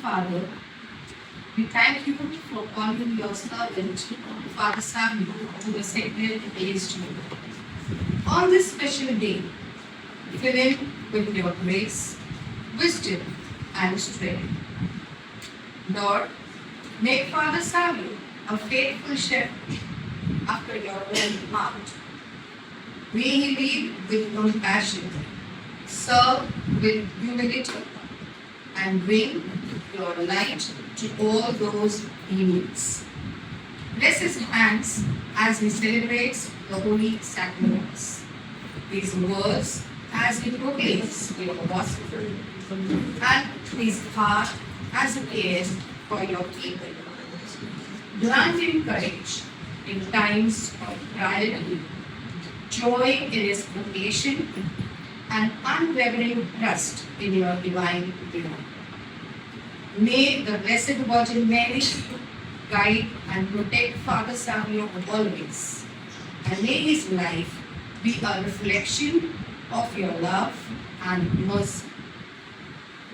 Father, we thank you for calling your servant, Father Samuel, to the sacred age. On this special day, fill him with your grace, wisdom, and strength. Lord, make Father Samuel a faithful shepherd after your own heart. May he lead with compassion, serve with humility, and bring your light to all those he meets. Bless his hands as he celebrates the holy sacraments, his words as he proclaims your gospel, and his heart as he cares for your people. Grant him courage in times of trial, joy in his vocation, and unwavering trust in your divine will. May the Blessed Virgin Mary guide and protect Father Samuel always, and may his life be a reflection of your love and mercy.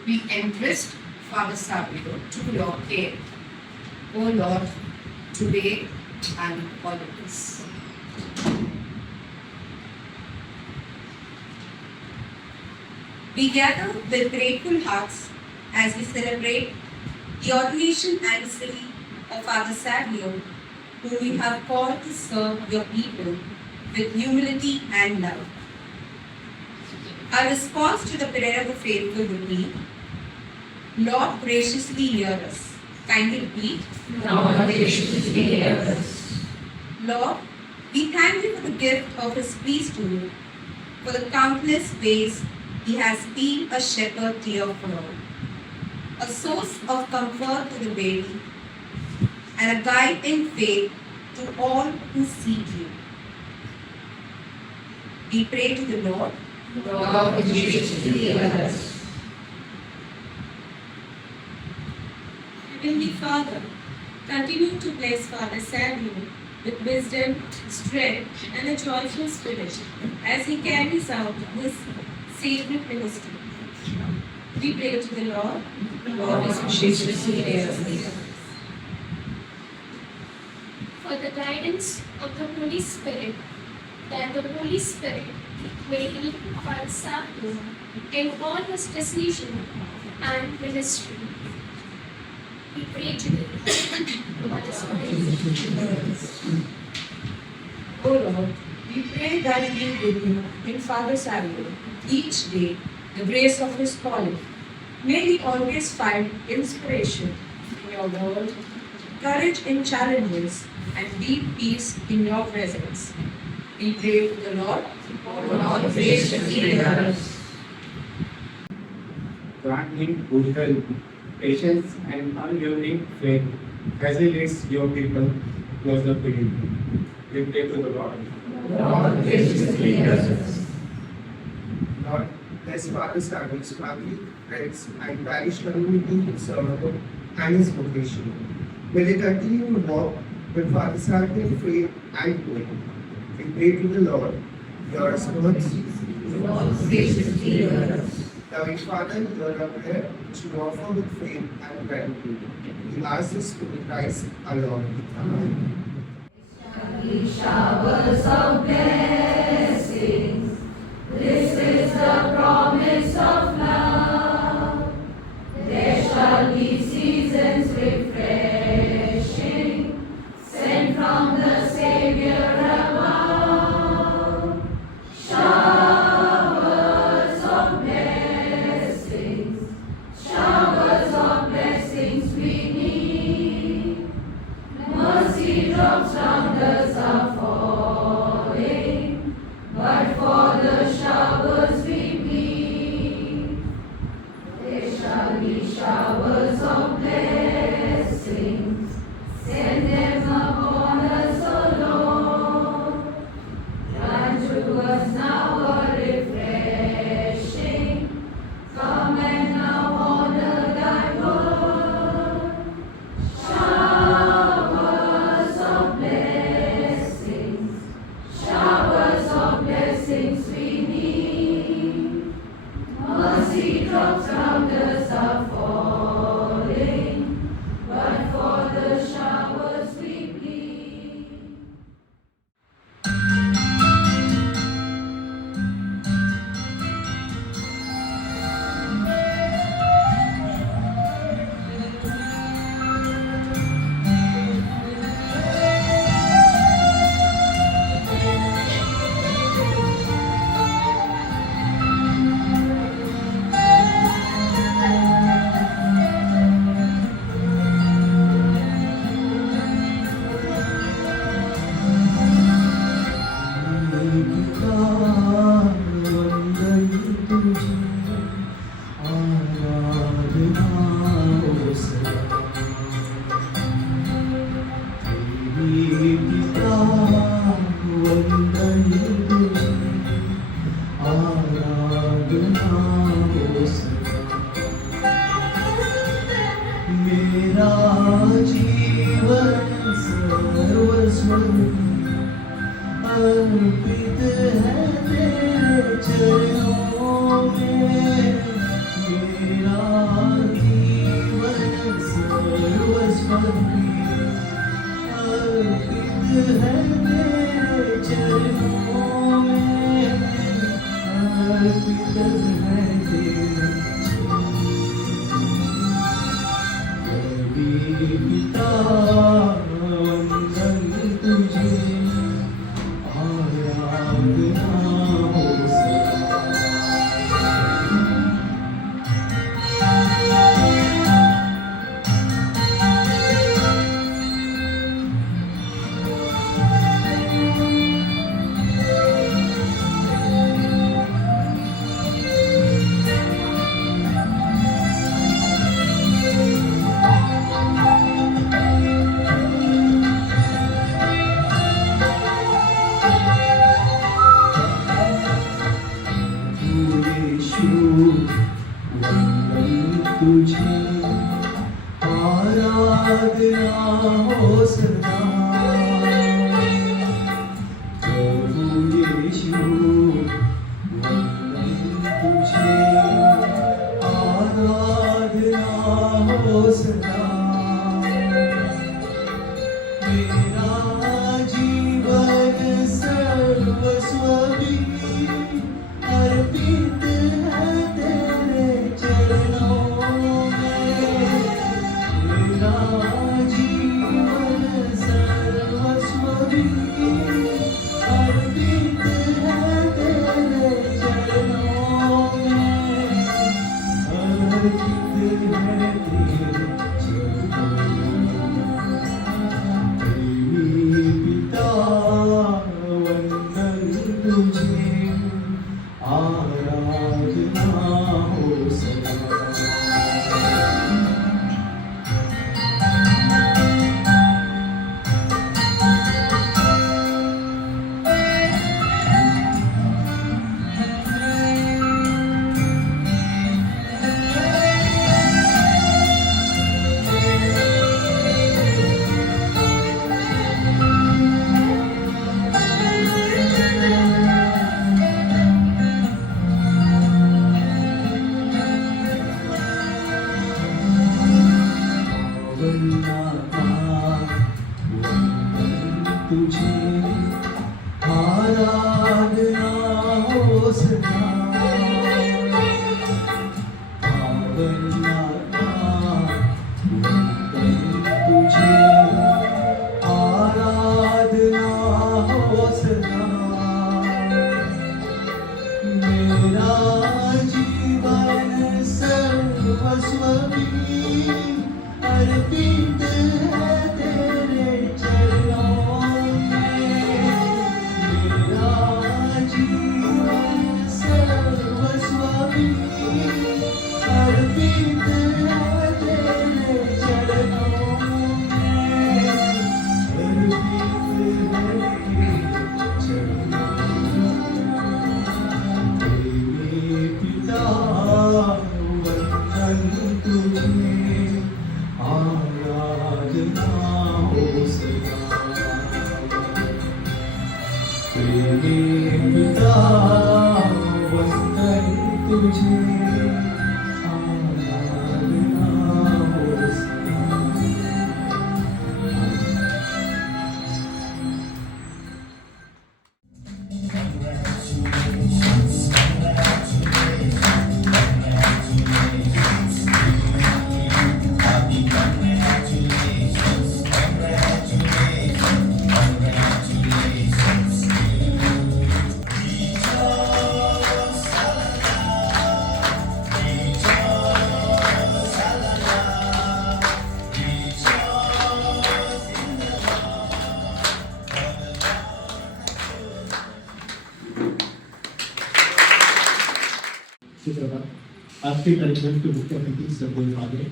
We entrust Father Samuel to your care, O Lord, today and always. We gather with grateful hearts as we celebrate the ordination anniversary of Father Samuel, whom we have called to serve your people with humility and love. Our response to the prayer of the faithful will be, Lord, graciously hear us. Kindly repeat. Lord, graciously hear us. Lord, we thank you for the gift of his priesthood, for the countless ways he has been a shepherd to your flock, a source of comfort to the weary, and a guide in faith to all who seek you. We pray to the Lord. Lord, graciously hear us. Heavenly Father, continue to bless Father Samuel with wisdom, strength, and a joyful spirit as he carries out his sacred ministry. We pray to the Lord. Lord, graciously hear us. For the guidance of the Holy Spirit, that the Holy Spirit may lead Father Samuel in all his decision and ministry. We pray to the Lord. O Lord, we pray that you give him in Father Samuel each day the grace of his calling. May he always find inspiration in your word, courage in challenges, and deep peace in your presence. We pray to the Lord. Lord, graciously hear us. Grant him good health, patience, and unyielding faith as he leads your people closer to him. We pray to the Lord. Lord, graciously hear us. Lord, bless Father Samuel's family, friends, and parish community in servanthood and his vocation. May they continue to walk with Father Samuel in faith and hope. We pray to the Lord. Hear us, Lord. Lord, graciously hear us. Loving Father, hear our prayer, which we offer with faith and gratitude. We ask this through Christ our Lord. Amen. Showers of blessings. This is the promise of love. There shall be seasons refreshing, sent from the Savior above. Showers of blessings we need. Mercy drops round us are falling, but for the showers we need. There shall be showers of blessings, send them upon us, O Lord. Grant to us now a refreshing, come and now honor thy word. Showers of blessings we need. Mercy drops round us are falling. आज के कार्यक्रम के मुख्य अतिथि सरदेव फादरे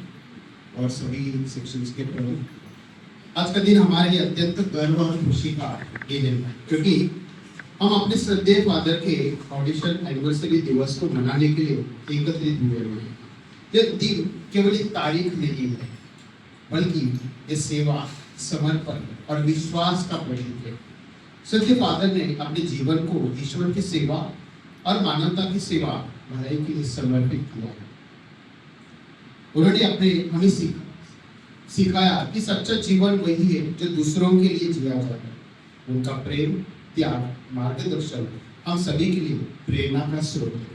और सभी sections के प्रमुख। आज का दिन हमारे लिए अत्यंत गर्व और खुशी का दिन है, क्योंकि हम अपने श्रद्धेय फादर के ऑडिशन एनिवर्सरी दिवस को मनाने के लिए एकत्रित हुए हैं। यह दिन केवल एक तारीख नहीं है, बल्कि ये सेवा, समर्पण और विश्वास का प्रतीक है। सत्य फादर ने अपने जीवन को ईश्वर की सेवा और मानवता की सेवा भलाई के लिए समर्पित किया है। उन्होंने हमें सिखाया कि सच्चा जीवन वही है जो दूसरों के लिए जिया जाए। उनका प्रेम, त्याग, मार्गदर्शन हम सभी के लिए प्रेरणा का स्रोत है।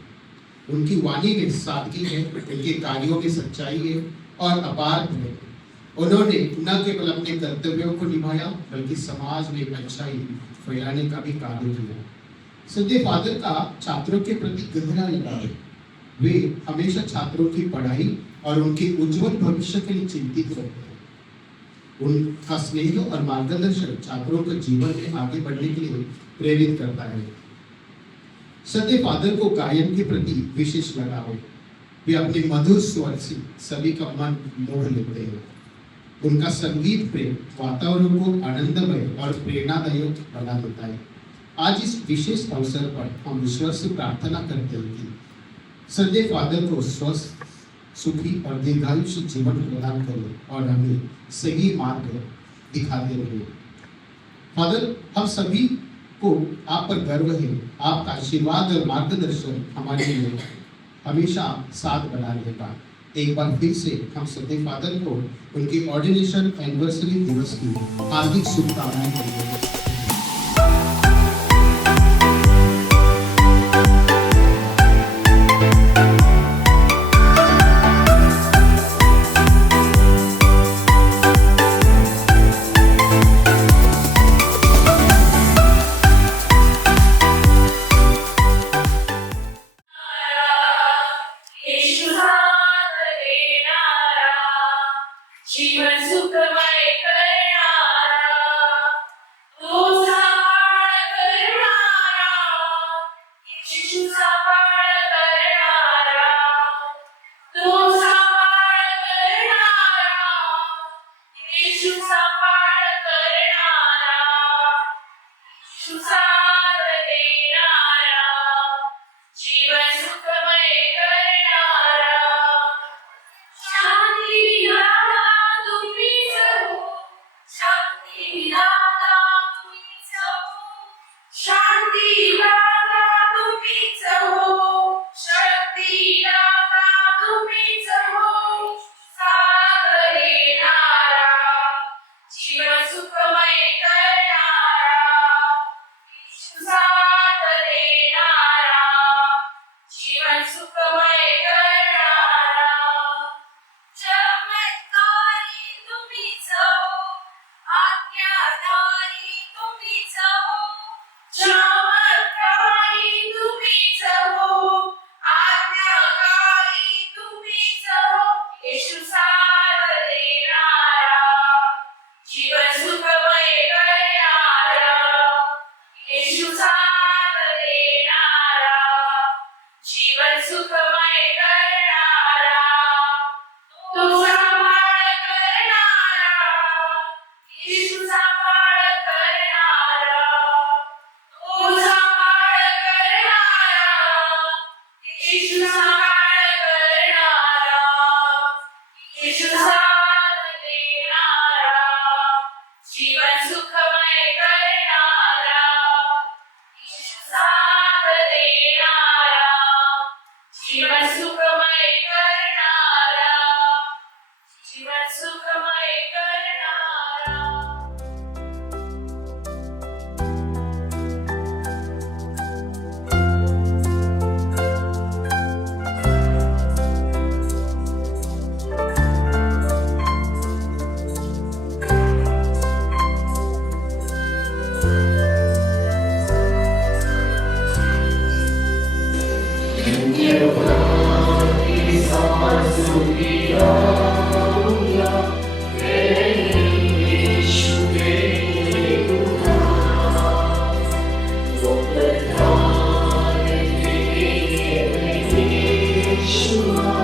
उनकी वाणी में सादगी है, उनके कार्यों में सच्चाई है और अपार है। उन्होंने न केवल अपने कर्तव्यों को निभाया बल्कि समाज में अच्छाई फैलाने का भी कार्य किया। संजय फादर का छात्रों के प्रति गहरा लगाव है। वे हमेशा छात्रों की पढ़ाई और उनके उज्जवल भविष्य के लिए चिंतित रहते हैं। उनका स्नेह और मार्गदर्शन छात्रों को जीवन में आगे बढ़ने के लिए प्रेरित करता है। संजय फादर को गायन के प्रति विशेष लगाव है। वे अपने मधुर स्वर से सभी का मन मोह लेते हैं। उनका संगीत प्रेम वातावरण को आनंदमय और प्रेरणादायक बना देता है। आज इस विशेष अवसर पर हम ईश्वर से प्रार्थना करते हैं कि संजय फादर को स्वस्थ, सुखी और दीर्घायुष्य जीवन प्रदान करें और हमें सही मार्ग दिखाते रहे। फादर, हम सभी को आप पर गर्व है। आपका आशीर्वाद और मार्गदर्शन हमारे लिए हमेशा साथ बना रहेगा। एक बार फिर से हम सत्य फादर को उनके ऑर्डिनेशन एनिवर्सरी दिवस की हार्दिक शुभकामनाएं देते हैं। जीवन सुखमय करणारा, तो सांभाळ करणारा, येशू सांभाळ करणारा, तो सांभाळ करणारा, येशू सांभाळ करणारा, येशू साथ देणारा, जीवन सुखमय करणारा, शांती विधाता तुम्हीच हो, शांती विधाता तुम्हीच हो, शांती विधाता तुम्हीच हो, शक्ती दाता तुम्हीच हो, साथ देणारा, जीवन सुखमय करणारा, येशू साथ देणारा, जीवन सुखमय करणारा, चमत्कारी तुम्हीच हो, आज्ञाधारी तुम्हीच हो, चमत्कारी तुम्हीच हो, आज्ञाकारी तुम्हीच हो, येशू साथ देणारा, जीवन सुखमय करणारा, येशू साथ देणारा, जीवन सुखमय करणारा, तो सांभाळ करणारा, येशू सांभाळ करणारा, तो सांभाळ करणारा, येशू सांभाळ करणारा, येशू साथ देणारा, जीवन सुखमय करणारा, येशू साथ देणारा, जीवन सुखमय करणारा, जीवन सुखमय करणारा. Yeshua,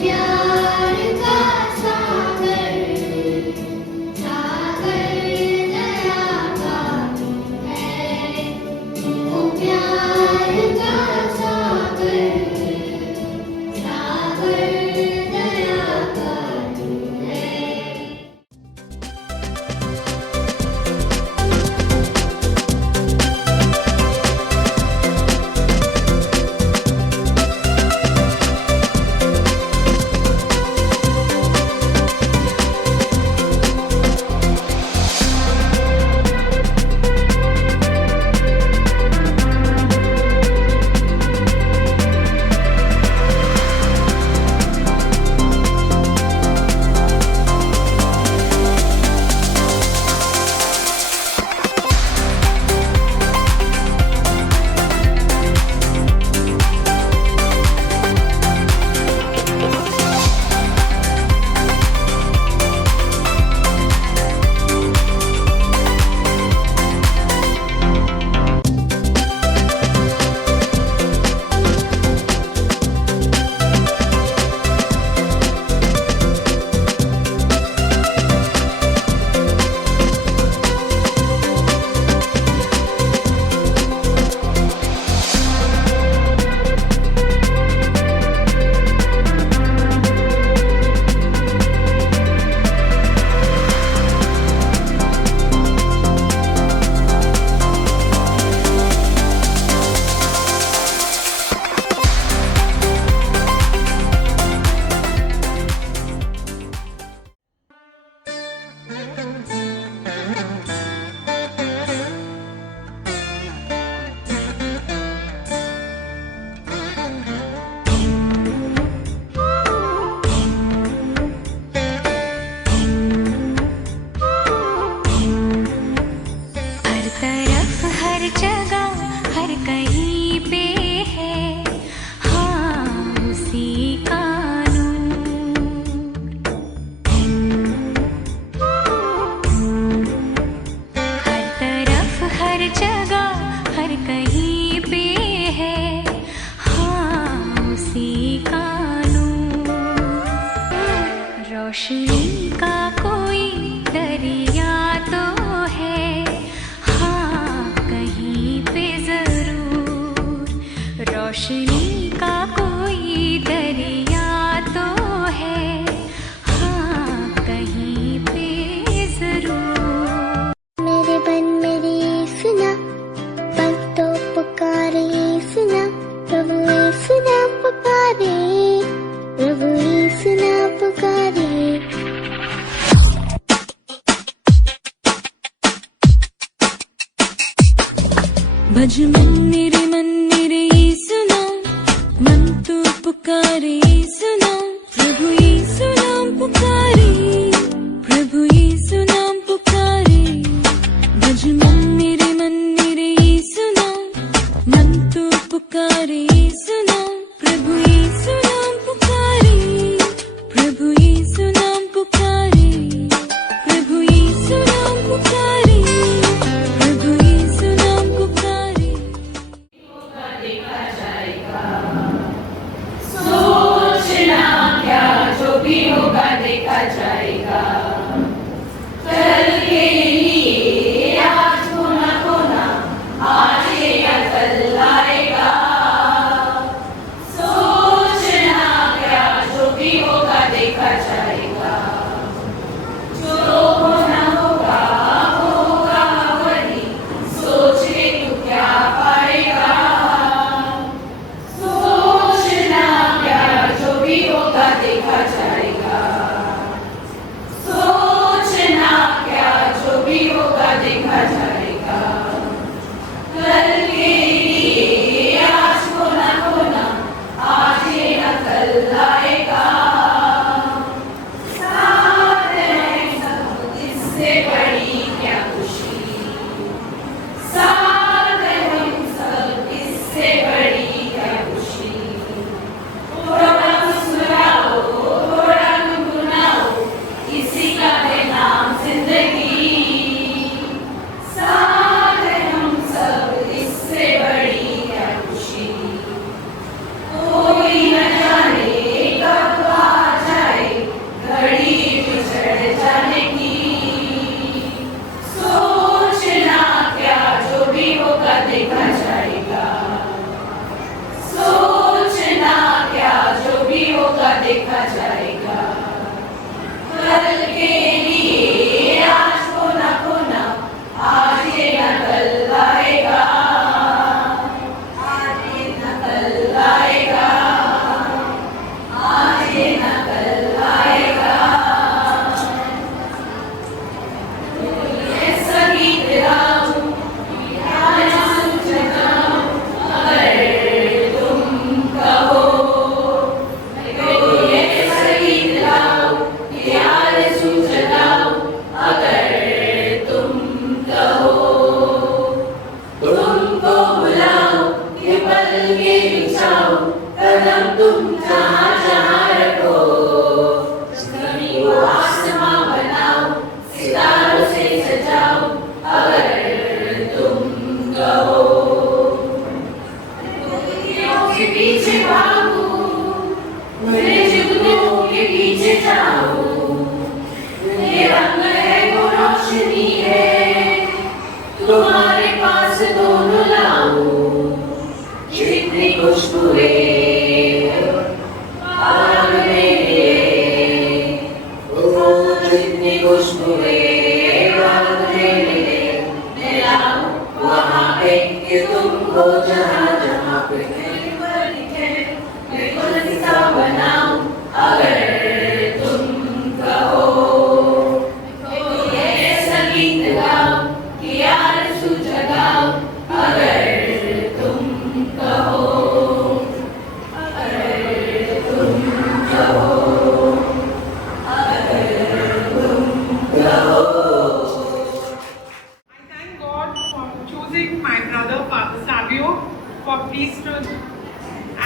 प्यार का सागर सागर दया का है ओ प्यार का सागर सागर दया का है। हर तरफ हर जगह हर कहीं पे है हाँ उसी का नूर। हर तरफ हर जगह हर कहीं पे है हाँ उसी का नूर। रोशनी का कोई दरिया तो है हाँ कहीं पे जरूर। रोशनी का कोई दरिया तो है हाँ कहीं पे जरूर। मेरे बन मेरी सुना पग तो पुकारे सुना प्रभु सुना पुकारे प्रभु सुना पुकारे। भज मन्निरे सुना मन तो पुकारे सुना प्रभु यीशु नाम पुकारे प्रभु यीशु नाम पुकारे। भज मन्निरे सुना मन तो पुकारे सुना प्रभु यीशु नाम पुकारे प्रभु यीशु नाम पुकारे प्रभु यीशु नाम पुकारे प्रभु यीशु नाम पुकारे। देखा जाएगा, सोचना क्या, जो भी होगा देखा जाएगा। कल के लिए आज होना होना, आज या कल आएगा। सोचना क्या, जो भी होगा देखा जाएगा। जो होना होगा होगा वही, सोच के तू क्या पाएगा। सोचना क्या, जो भी होगा देखा जाएगा। सोचना क्या, जो भी जहाँ जहाँ रखो, जमीन को आसमां बनाओ, सितारों से सजाओ, अगर तुम कहो। दुनियाओं के पीछे भागो, मेरे जुगनों के पीछे जाओ, ये रंग है वो रोशनी है, तुम्हारे पास दोनों लाओ। जितनी खुशबुएं आग में मिले, ओ जितनी खुशबुएं आग में मिले, मिलाओ वहाँ पे कि तुमको जहाँ जहाँ पे दिल पर दिखे, बिल्कुल हिस्सा बनाओ, अगर तुम कहो। कोई ऐसा गीत गाओ कि आरज़ू जगाओ, अगर तुम कहो, अगर तुम कहो, अगर तुम कहो। I thank God for choosing my brother, Father Savio, for priesthood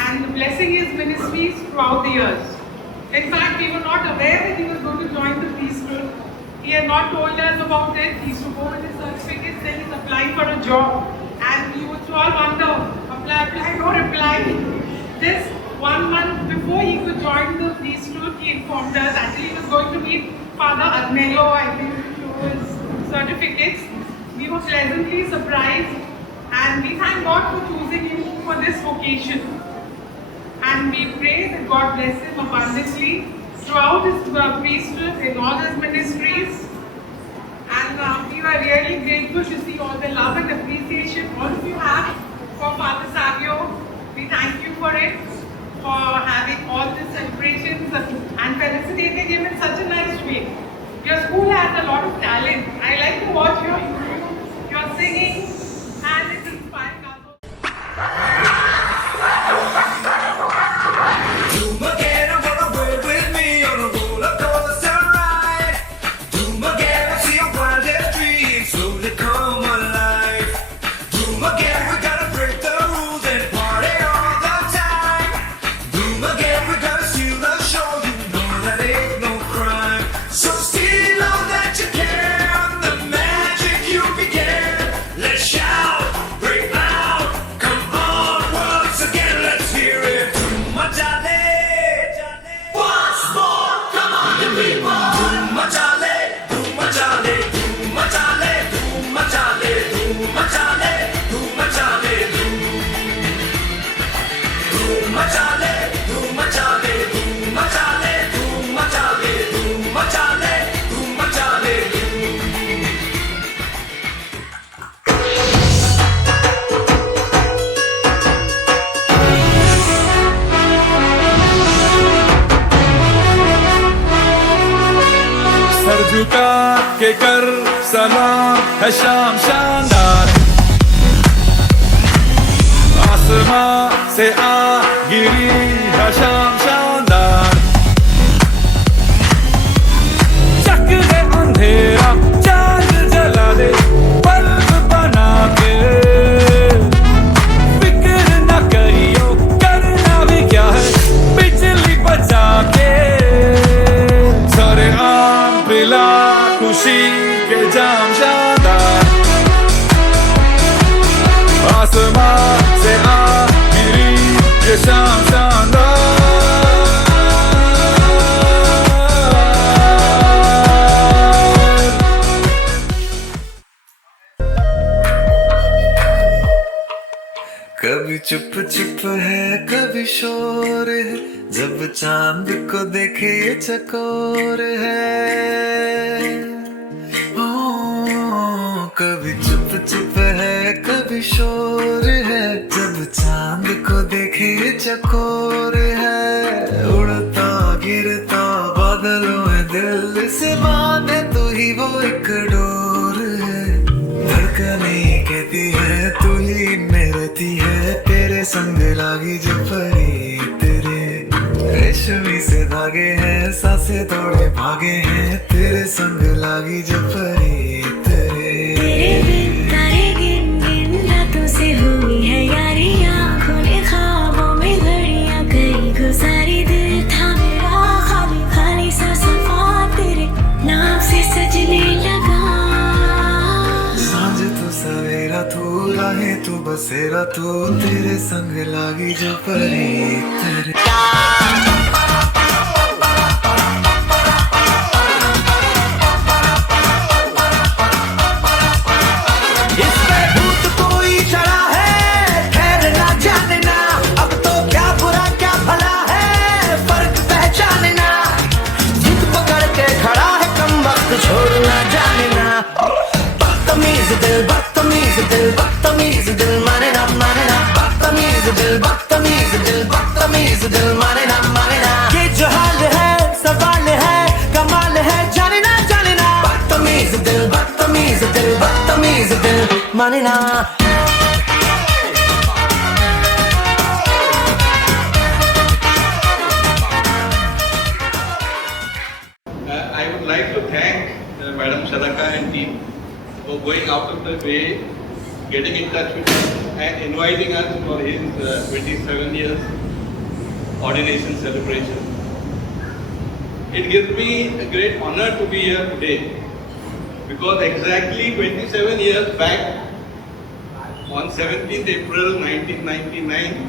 and blessing his ministries throughout the years. In fact, we were not aware that he was going to join the priesthood. He had not told us about it. He used to go with his certificates, then he's applying for a job. And we would all wonder, apply, no reply. Just 1 month before he could join the priesthood, he informed us. Actually, he was going to meet Father Agnello, I think, through his certificates. We were pleasantly surprised, and we thank God for choosing him for this vocation. And we pray that God bless him abundantly throughout his priesthood, in all his ministries. And we were really grateful to see all the love and appreciation all of you have for Father Savio. We thank you for it, for having all these celebrations and felicitating him in such a nice way. Your school has a lot of talent. I like to watch your singing, and it's inspiring others. झुका के कर सलाम है शाम शानदार, आसमां से आ गिरी है शाम शानदार। चक दे अंधेरा चांद जला दे बल्ब बना के, फिक्र न करियो करना भी क्या है बिजली बचा के। सारे आम पिला खुशी के जाम शानदार, आसमां से आ गिरी ये शाम शानदार। कभी चुप चुप है कभी शोर है, जब चांद को देखे ये चकोर है। ओ कभी चुप चुप है कभी शोर है, जब चांद को देखे ये चकोर है। उड़ता गिरता बादलों में दिल से बांधे तू ही वो एक डोर है। धड़कने कहती है तू ही मेरती है, तेरे संग लागी जो परी तेरे। रेशमी से धागे हैं सांसें थोड़े भागे हैं, तेरे संग लागी जो परी तेरे। तेरे बिन तारे गिन गिन रातों से हुई है यारी, आँखों ने ख्वाबों में घड़ियाँ कई गुजारी दिल राहें तू बसेरा तू तेरे संग लागी जो परी तेरे बदतमीज दिल माने ना बदतमीज दिल माने ना ये जो हाल है सवाल है कमाल है जाने ना बदतमीज दिल माने ना I would like to thank Madam Sadaka and team for going out of the way, getting in touch with us and inviting us for his 27 years ordination celebration. It gives me a great honor to be here today because exactly 27 years back, on 17th April 1999,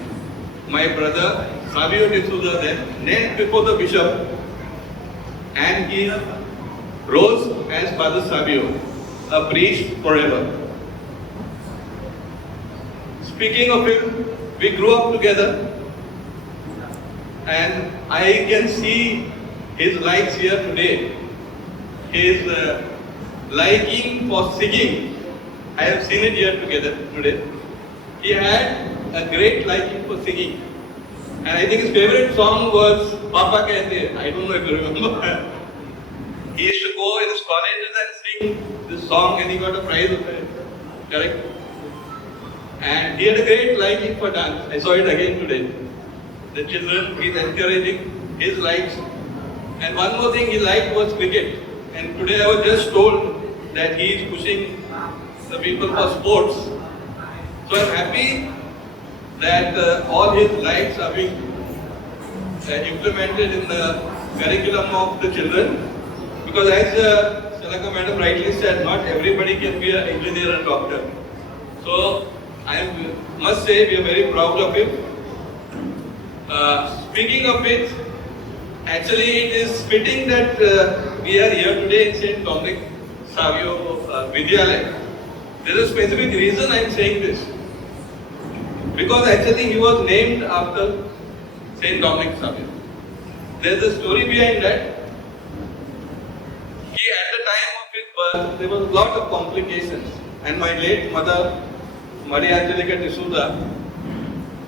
my brother Savio D'Souza then knelt before the bishop and he rose as Father Savio, a priest forever. Speaking of him, we grew up together and I can see his likes here today. His liking for singing, I have seen it here together today. He had a great liking for singing. And I think his favorite song was Papa Kehte. I don't know if you remember. He used to go in his colleges and sing this song and he got a prize of it. Correct? And he had a great liking for dance. I saw it again today. The children, he's encouraging his likes. And one more thing he liked was cricket. And today I was just told that he is pushing the people for sports. So I'm happy that all his likes are being implemented in the curriculum of the children. Because as Sadaka Madam rightly said, not everybody can be an engineer and doctor. So I must say we are very proud of him. Speaking of it, actually it is fitting that we are here today in St. Dominic Savio Vidyalaya. There is a specific reason I am saying this. Because actually he was named after St. Dominic Savio. There is a story behind that. At the time of his birth, there was a lot of complications. And my late mother, Maria Angelica D'Souza,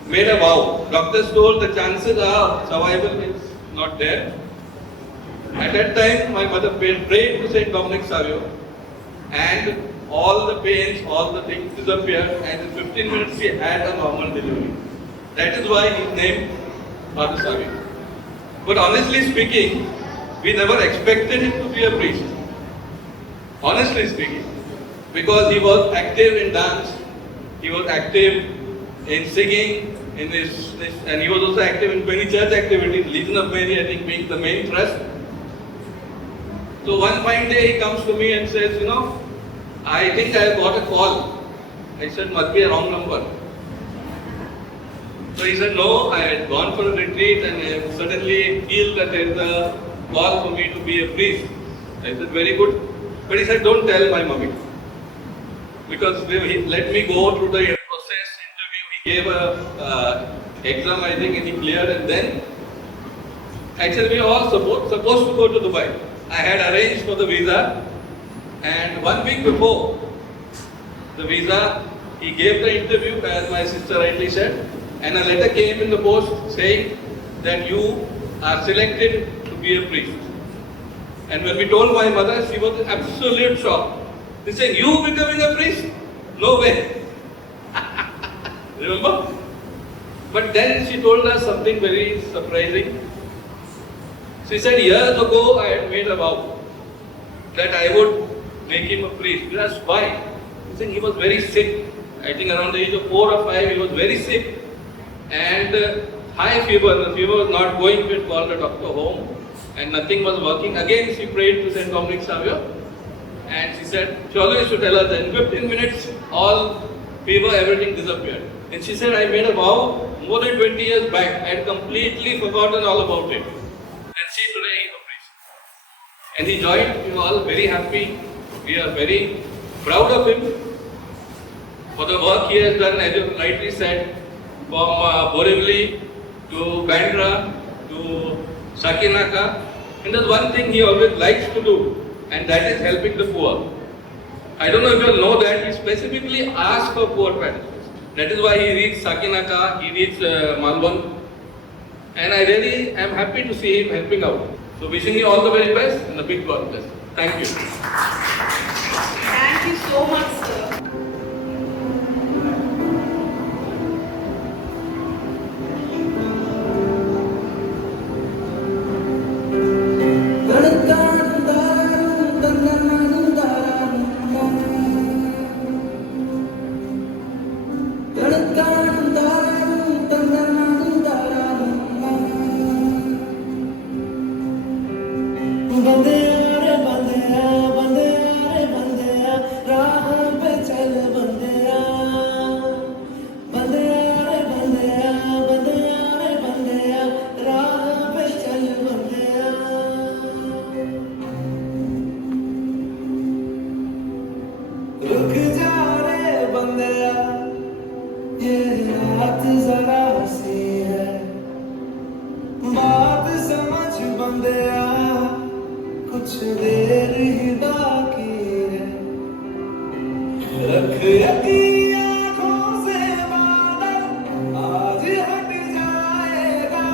made a vow. Doctors told the chances of survival is not there. At that time, my mother prayed to St. Dominic Savio, and all the pains, all the things disappeared, and in 15 minutes she had a normal delivery. That is why he is named Father Savio. But honestly speaking, we never expected him to be a priest. Honestly speaking. Because he was active in dance, he was active in singing, and he was also active in many church activities, Legion of Mary, I think, being the main thrust. So one fine day he comes to me and says, I think I got a call. I said, must be a wrong number. So he said, no, I had gone for a retreat and I suddenly feel that there is a call for me to be a priest. I said, very good. But he said, don't tell my mummy. Because he let me go through the process interview. He gave a exam, I think, and he cleared. And then, actually, we were all supposed to go to Dubai. I had arranged for the visa. And 1 week before the visa, he gave the interview, as my sister rightly said. And a letter came in the post saying that you are selected to be a priest. And when we told my mother, she was in absolute shock. She said, you becoming a priest? No way. Remember? But then she told us something very surprising. She said, years ago I had made a vow that I would make him a priest. We asked why? She said, he was very sick. I think around the age of 4 or 5, he was very sick. And high fever. The fever was not going. We had called the doctor home. And nothing was working. Again, she prayed to St. Dominic Savio. And she said, she always should tell us that in 15 minutes, all fever, everything disappeared. And she said, I made a vow more than 20 years back. I had completely forgotten all about it. And see, today he is a priest. And he joined, we were all very happy. We are very proud of him for the work he has done, as you rightly said, from Borivali to Bandra to Sakinaka. And there's one thing he always likes to do, and that is helping the poor. I don't know if you all know that he specifically asked for poor parishes. That is why he reads Sakinaka, he reads Malvan. And I really am happy to see him helping out. So wishing you all the very best and a big God bless. Thank you. Thank you so much, sir. रुक जा रे बंदया, ये रात जरा सी है, बात समझ बंदया, कुछ देर ही बाकी है, रख यकीन आँखों से बादल, आज हट जाएगा,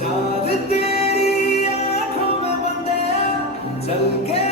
चाँद तेरी आँखों में बंदया, चल के आएगा।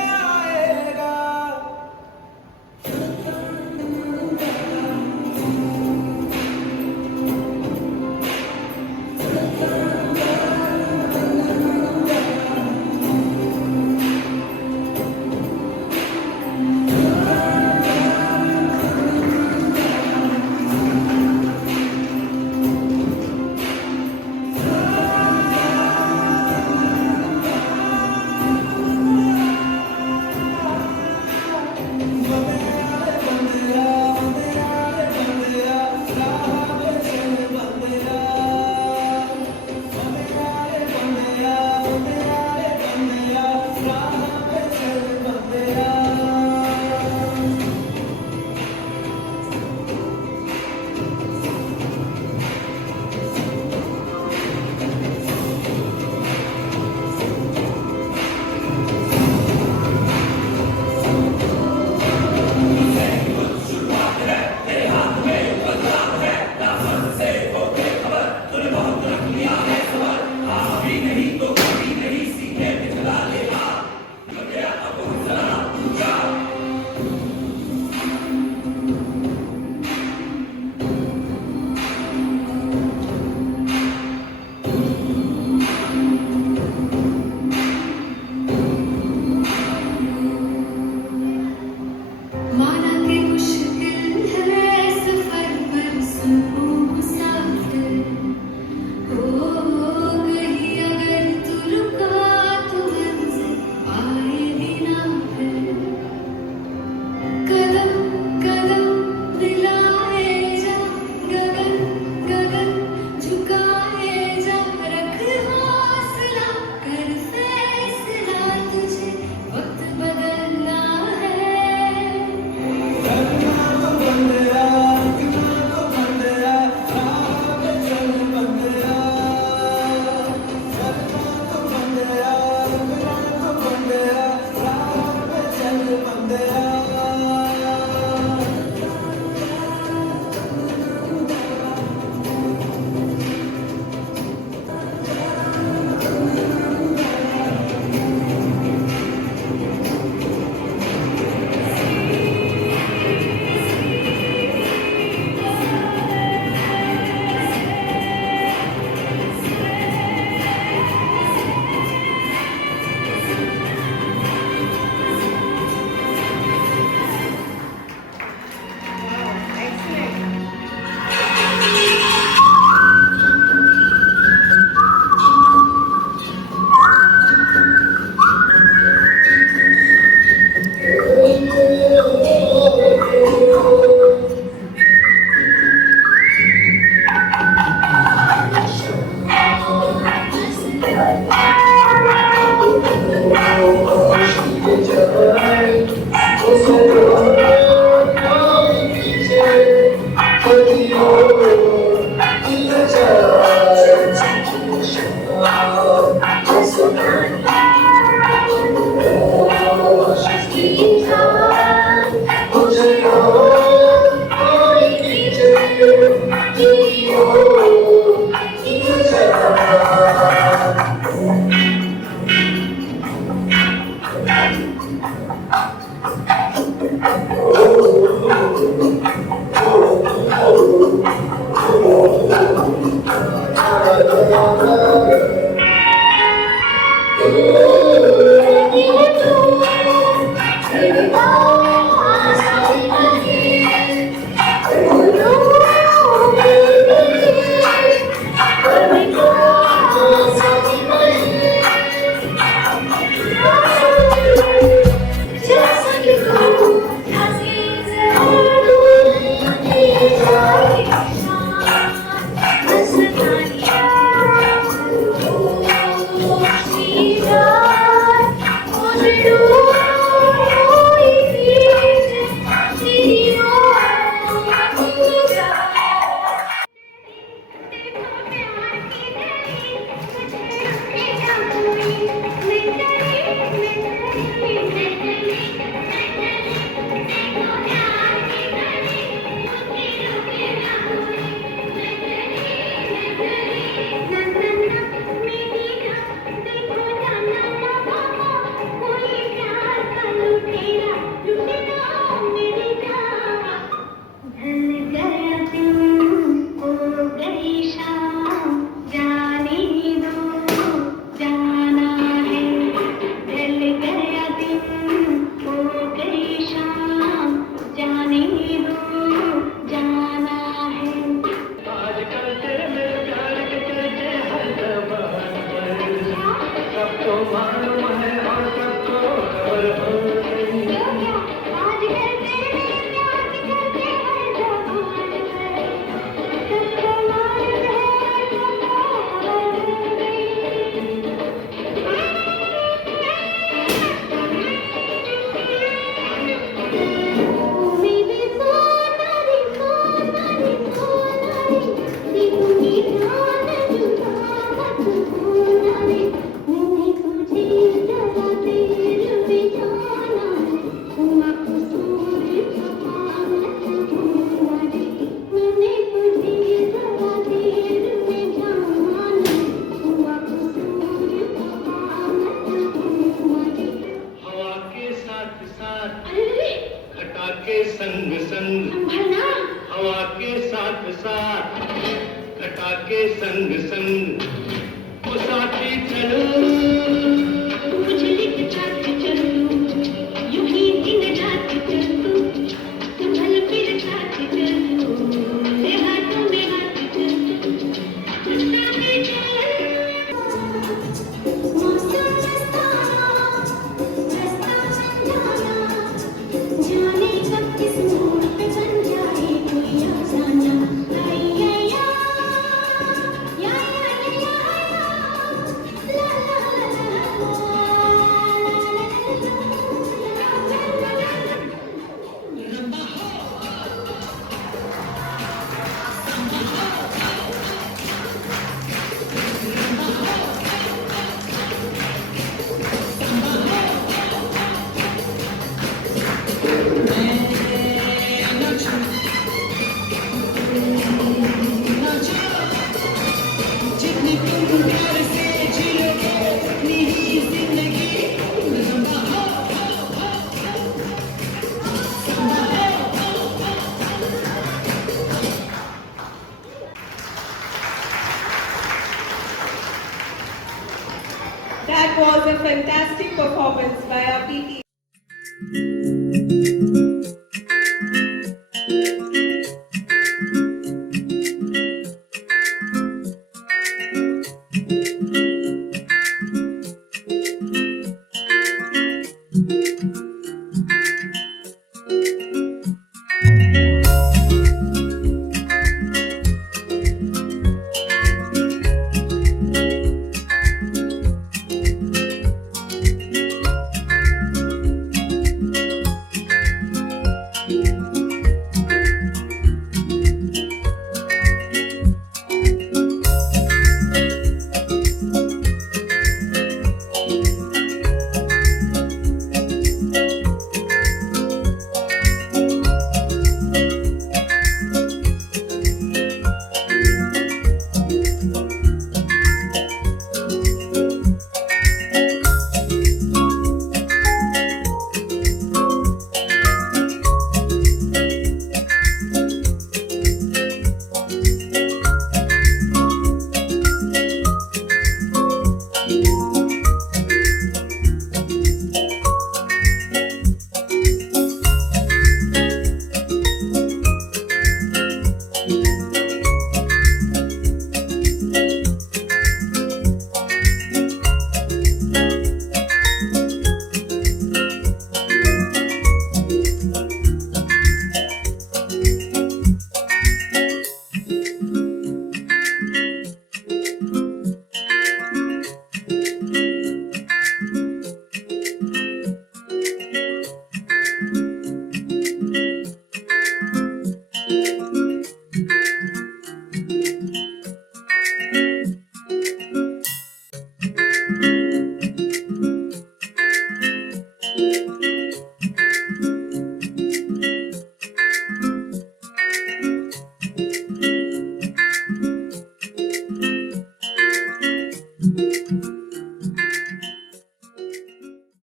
That was a fantastic performance by our PT.